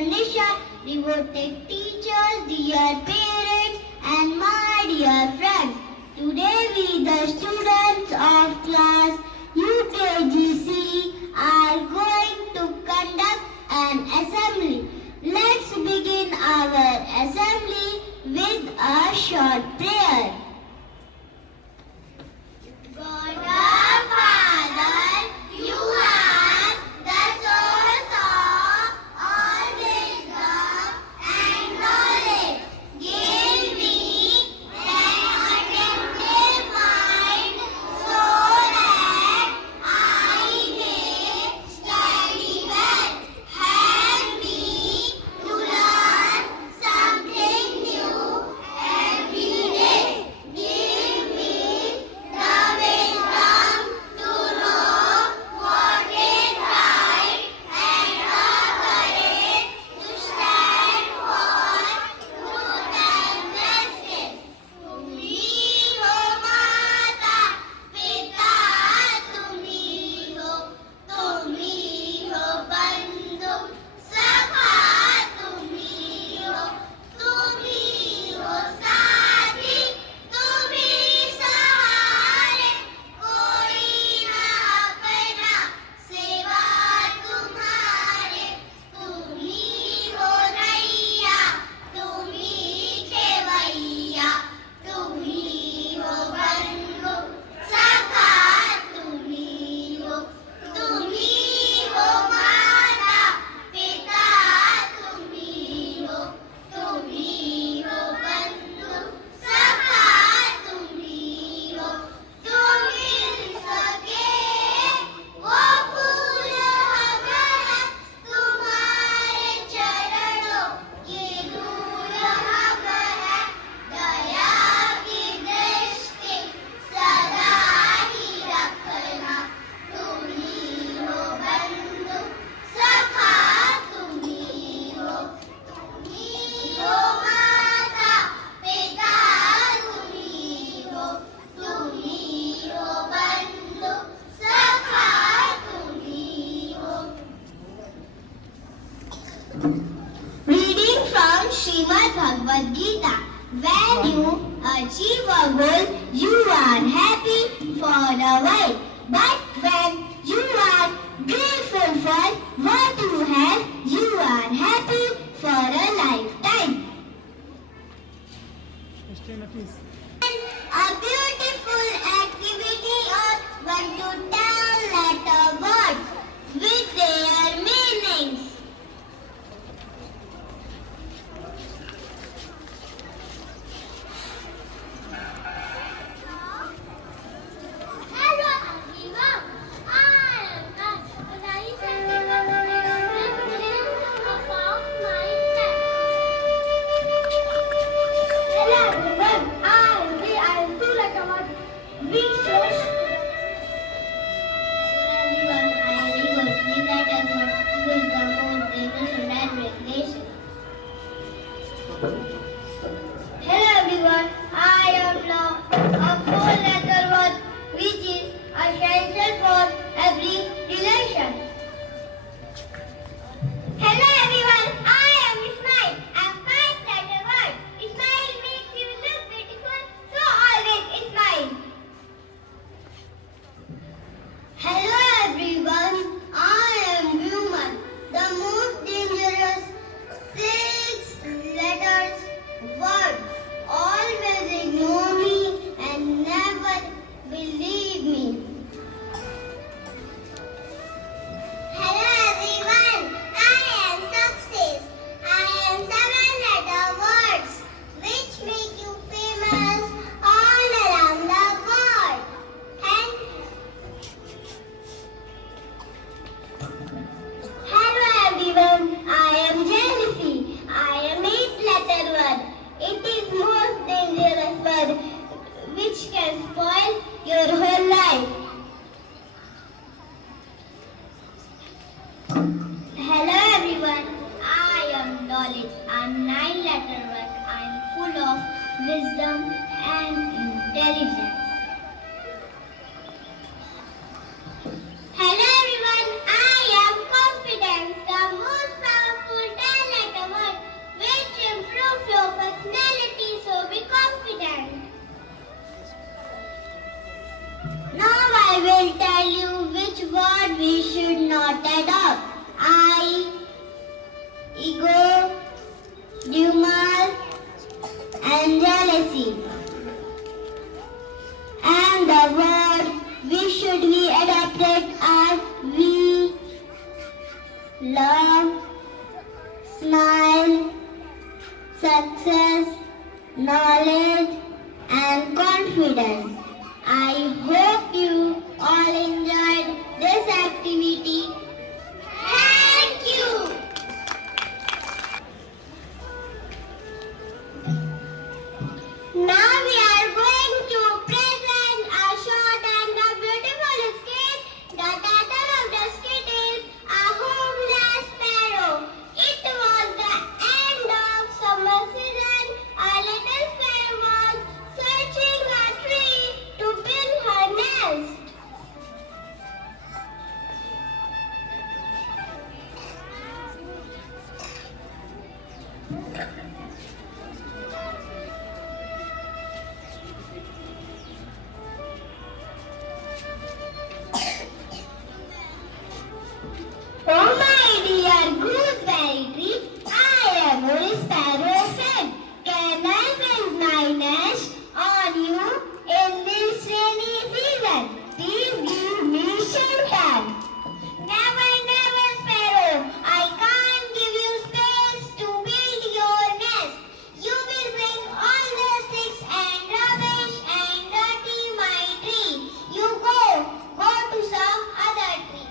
condition, devoted teachers, dear parents, and my dear friends. Today we, the students of class UKGC, are going to conduct an assembly. Let's begin our assembly with a short prayer. God our Father, you are the source of all wisdom and knowledge. Give me an attentive mind so that I may study well. Help me to learn something new every day. Give me the wisdom to know what is right and the courage to stand for truth and justice. तुम्ही हो माता पिता, तुम्ही हो बंधु सखा, तुम्ही हो साथी, तुम्ही सहारे, कोई ना अपना सेवा तुम्हारे. तुम्ही हो नैया, तुम्ही खेवैया, तुम्ही हो बंधु सखा, तुम्ही हो माता पिता, तुम्ही हो बंधु सखा, तुम्ही हो. तुम मिल सके वो फूल हम हैं, तुम्हारे चरणों की धूल हम हैं. दया की दृष्टि सदा ही रखना, तुम्ही हो बंधु सखा, तुम्ही हो माता पिता, तुम्ही हो बंधु सखा, तुम्ही हो. Reading from Srimad Bhagavad Gita. When you achieve a goal, you are happy for a while. But when you are grateful for what you have, you are happy for a lifetime. A beautiful activity or one to tell letter words with their meanings. Hello everyone, I am Nais about myself. Hello everyone, I am Tulakamat Vishwas. Hello everyone, I am Igor. Please let us know who is the most regulation and regulation. Hello everyone, I am Law, a four-letter word which is essential for every relation. Hello everyone, I am Ismail, a five-letter word. Ismail makes you look beautiful, so always Ismail. Hello everyone, I am Human, the most dangerous six-letters word. Always ignore me and never believe me. Hello everyone, I am Success. I am seven-letter words which make you famous all around the world. Hello everyone, I am Jealousy. I am eight-letter word. It is most dangerous word which can spoil your whole life. Hello everyone, I am Knowledge. I am nine-letter word. I am full of wisdom and intelligence. Hello everyone, I am Confidence, the most powerful talent. love, smile, success, knowledge, and confidence. I hope you all enjoyed this activity. Thank you. Now we are going to present a short and a beautiful skit. The title of the skit is A Homeless Sparrow. It was the end of summer season. A little sparrow was searching a tree to build her nest. Oh my dear gooseberry tree, I am your sparrow friend. Can I build my nest on you in this rainy season? Please give me shelter. Never, never, sparrow. I can't give you space to build your nest. You will bring all the sticks and rubbish and dirty my tree. You go to some other tree.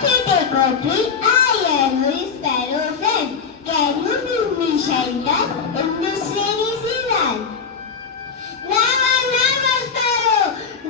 Take a tree, I am your sparrow friend. Can you give me shelter in this rainy season? Never, never, sparrow.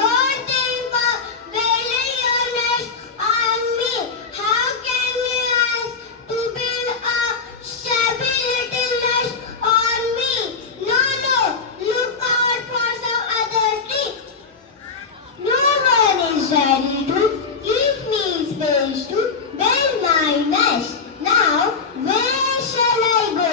Don't think of building your nest on me. How can you ask to build a shabby little nest on me? No, no. Look out for some other tree. No one is ready to give me space to build my nest. Now, where shall I go?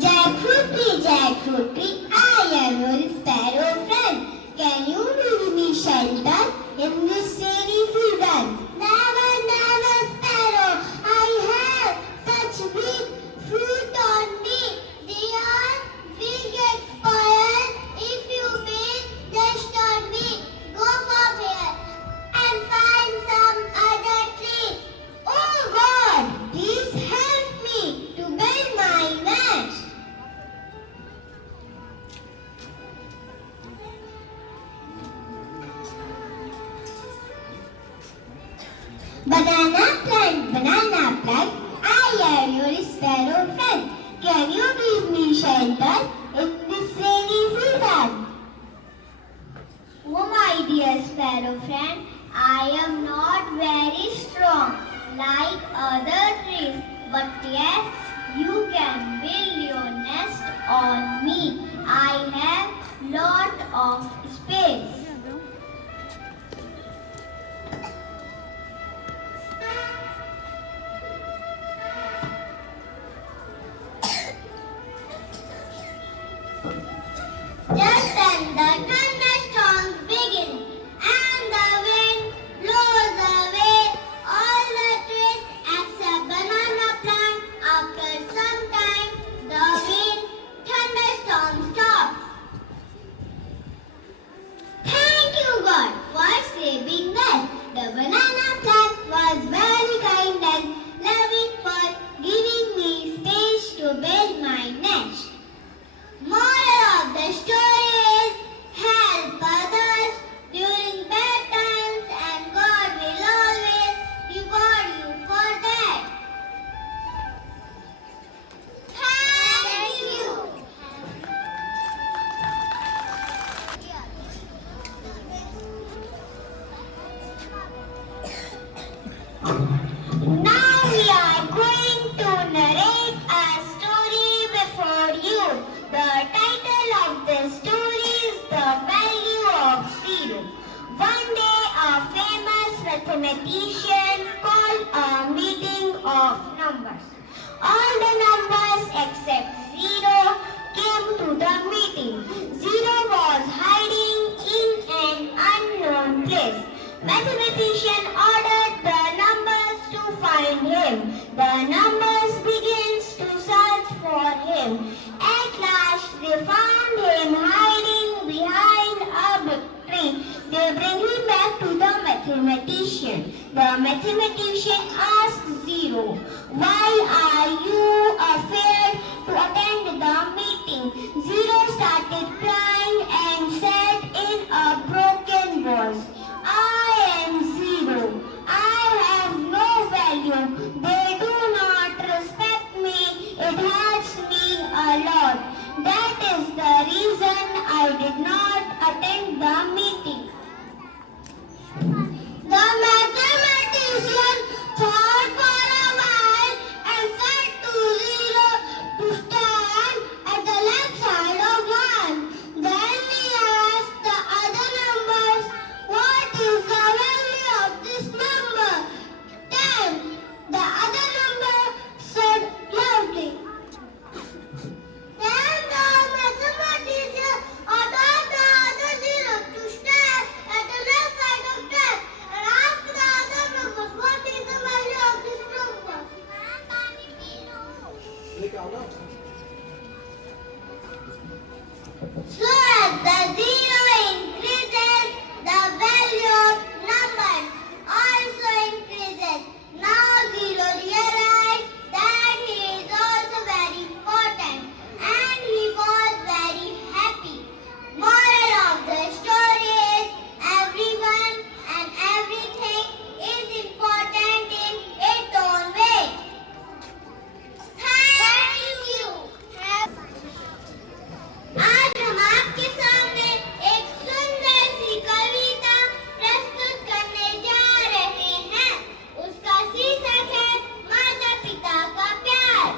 Jackfruit tree, I am your sparrow friend. Can you give me shelter in this rainy season? Never, never, sparrow. I have such big fruit on me. Will get spoiled if you build just on me. Go from here and find some other tree. Oh God, please help me to build my nest. Banana plant, I am your sparrow friend. Can you give me shelter in this rainy season? Oh my dear sparrow friend, I am not very strong like other trees, but yes, you can build your nest on me. I have lot of space. Just then the thunderstorms begin and the wind blows away all the trees except banana plant. After some time, the thunderstorm stops. Thank you God for saving us. The banana plant was very kind and loving for giving me space to build my nest. Moral of the story is help others during bad times and God will always reward you for that. Thank you. Now we are going to narrate a story before you. The title of the story is The Value of Zero. One day a famous mathematician called a meeting of numbers. All the numbers except zero came to the meeting. Zero was hiding Mathematician ordered the numbers to find him. The numbers begins to search for him. At last they found him hiding behind a big tree. They bring him back to the mathematician. The mathematician asked Zero, "Why are you afraid to attend the meeting?" Zero started crying and said in a broken voice, "I am Zero. I have no value. They do not respect me. It hurts me a lot. That is the reason I did not attend the meeting." The mathematician thought for a while and said to Zero to stand at the left side of one. Then he asked the other numbers, "What is the value of this number?" 10. The other number said loudly. Then the mathematician ordered the other Zero to stand at the left side of 10 and ask the other numbers, "What is the value of this number?" So as the zero increases, the value of numbers also increases. Now Zero realized that he is also very important and he was very happy. Moral of the story is everyone and everything is important in its own way. Thank you. आज हम आपके सामने एक सुंदर सी कविता प्रस्तुत करने जा रहे हैं। उसका शीर्षक है माता पिता का प्यार।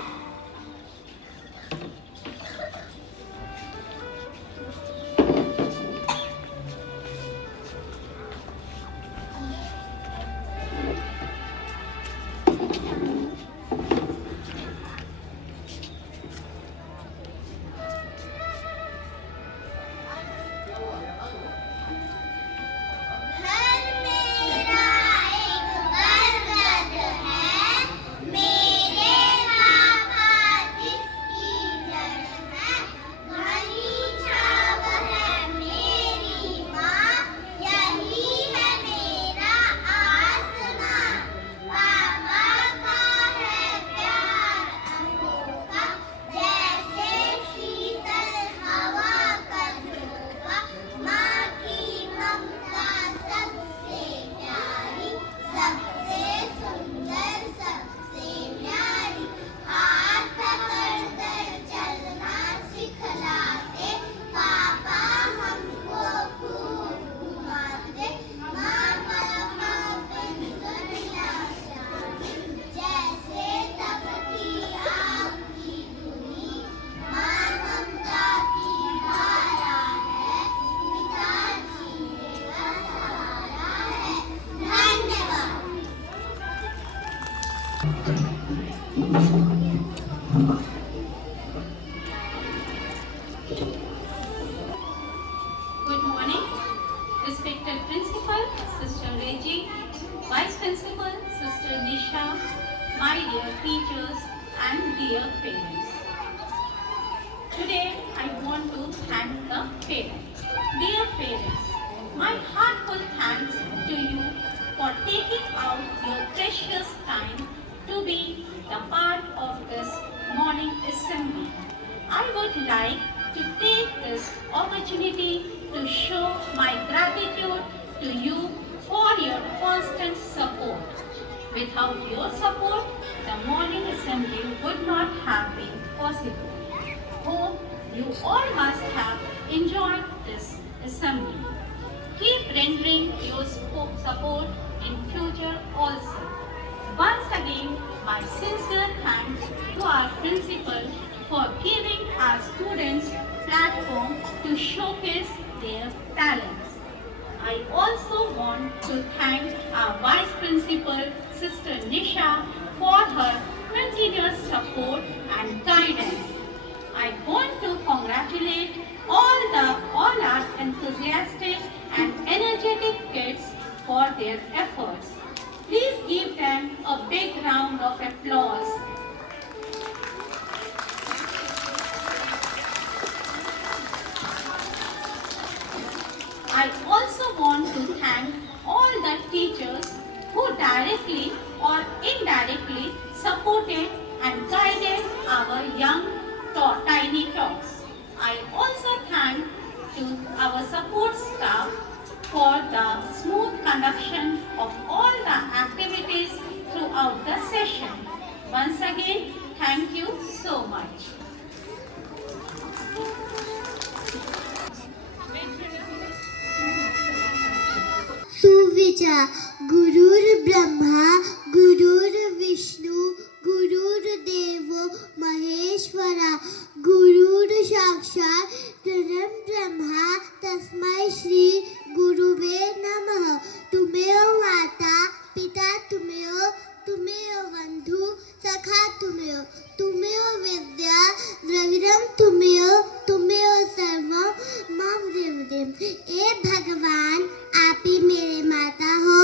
घर मेरा एक बरगद है, मेरे पापा जिसकी जड़ है, घनी छाव है मेरी माँ, यही है मेरा आसमां। पापा का है प्यार अनोखा, जैसे शीतल हवा का झोंका। माँ की ममता सबसे प्यारी, सबसे सुंदर, सबसे न्यारी। हाथ पकड़कर चलना सिखलाते, पापा हमको खूब घुमाते। माँ पापा बिन दुनिया जानी, जैसे तपती आग की धुनी। माँ ममता की धारा है, पिता जीने का सहारा है। धन्यवाद। Good morning, respected Principal, Sister Reggie, Vice Principal, Sister Nisha, my dear teachers and dear parents. Today I want to thank the parents. Dear parents, my heartfelt thanks to you for taking out your precious time to be the part of this morning assembly. I would like to take this opportunity to show my gratitude to you for your constant support. Without your support, the morning assembly would not have been possible. Hope you all must have enjoyed this assembly. Keep rendering your support in future also. Once again, my sincere thanks to our principal for giving our students platform to showcase their talents. I also want to thank our Vice Principal, Sister Nisha, for her continuous support and guidance. I want to congratulate all our enthusiastic and energetic kids for their efforts. Please give them a big round of applause. I also want to thank all the teachers who directly or indirectly supported and guided our young tiny talks. I also thank to our support staff for the smooth conduction of all the activities throughout the session. Once again, thank you so much. सुविचार गुरुर् ब्रह्मा गुरुर्विष्णु गुरुर्देवो महेश्वरा गुरुर् साक्षात् परं ब्रह्मा तस्मै श्री गुरुवे नमः। तुमेव माता पिता तुमेव बंधु सखा तुमेव विद्या द्रविड़ं तुमेव सर्वं मम देवदेव। ए भगवान, आप ही मेरे माता हो,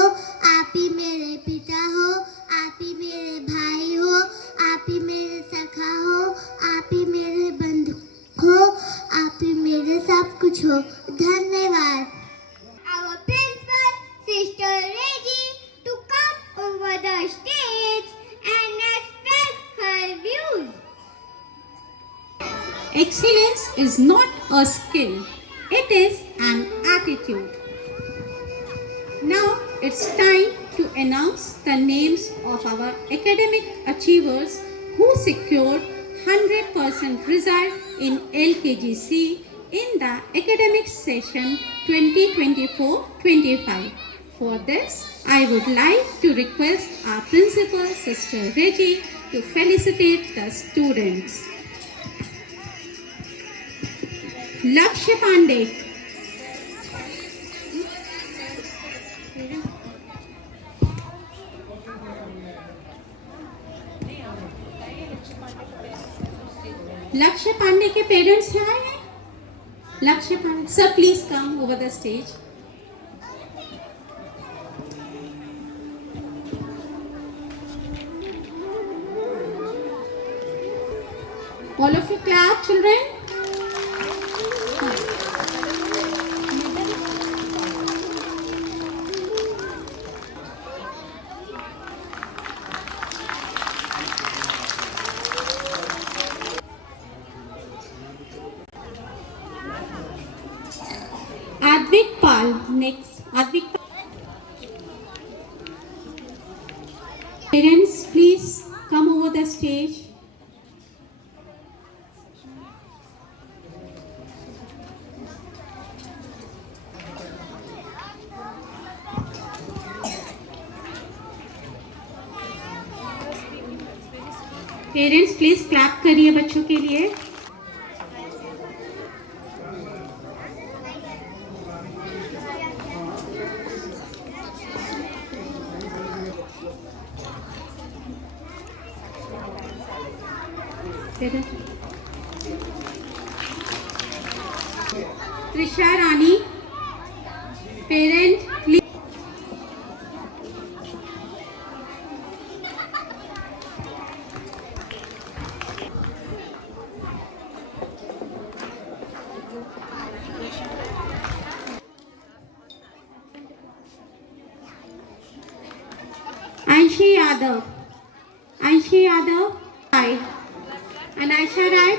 आप ही मेरे पिता हो, आप ही मेरे भाई हो, आप ही मेरे सखा हो, आप ही मेरे बंधु हो, आप ही मेरे सब कुछ हो। धन्यवाद। Our principal, Sister Reggie, to come over the stage and express her views. Excellence is not a skill, it is an attitude. Now it's time to announce the names of our academic achievers who secured 100% result in LKGC in the academic session 2024-25. For this, I would like to request our principal, Sister Reggie, to felicitate the students. Lakshya Pandey. लक्ष्य पांडे के parents यहाँ हैं? Lakshya Pandey, sir please come over the stage. All of you clap, children. Advik Pal, next. Advik Pal. Parents, please come over the stage. Parents please clap करिए बच्चों के लिए. Trisha Rani, parent please. Anshi Yadav, right. And Aisha, right?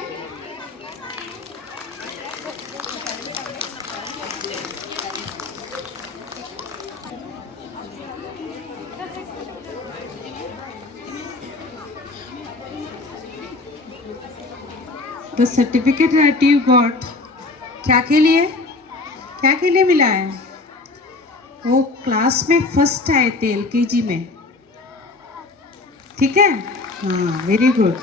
The certificate that you got, क्या के लिए मिला है? वो क्लास में फर्स्ट आए थे LKG में, ठीक है? हाँ, very good.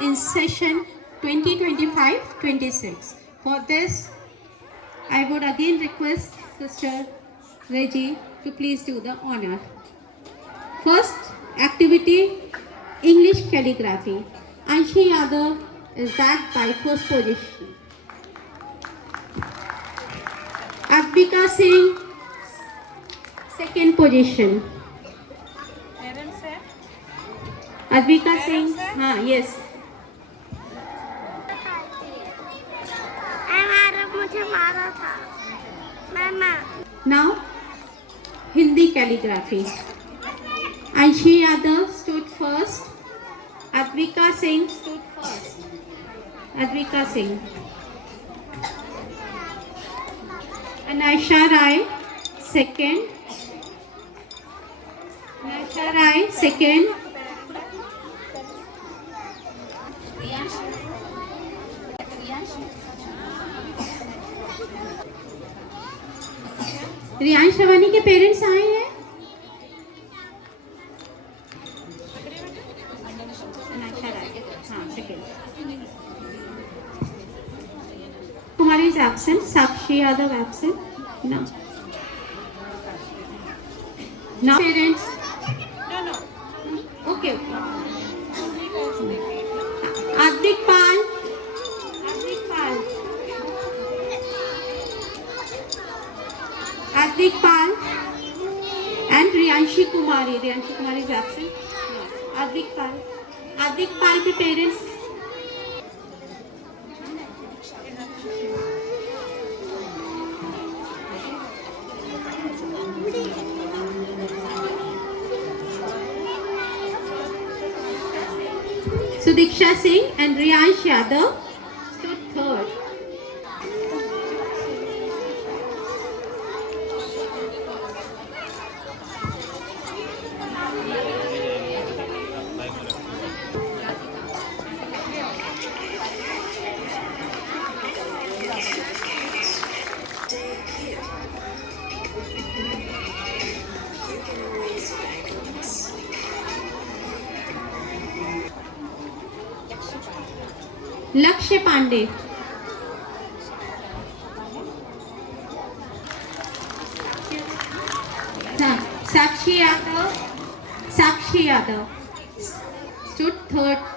In session 2025-26. For this, I would again request Sister Reggie to please do the honor. First activity, English calligraphy. Anshi Yadav is backed by first position. Advika Singh, second position. Advika Singh. Yes. मुझे मारा था मामा Now, Hindi calligraphy. Aishi Yadav stood first. Advika Singh stood first. Advika Singh. Anaisha Rai, second. Anaisha Rai, second. Riyansh Shivani के parents आए हैं. Anaisha Rai, second. Kumari is absent. Sakshi Yadav absent. No. Now parents. No. Okay. Advik Pal. Advik Pal and Riyanshi Kumari. Riyanshi Kumari is absent. No. Advik Pal. Advik Pal के parents. Sudiksha Singh and Riyansh Yadav stood third. लक्ष्य Pandey. Sakshi Yadav stood third.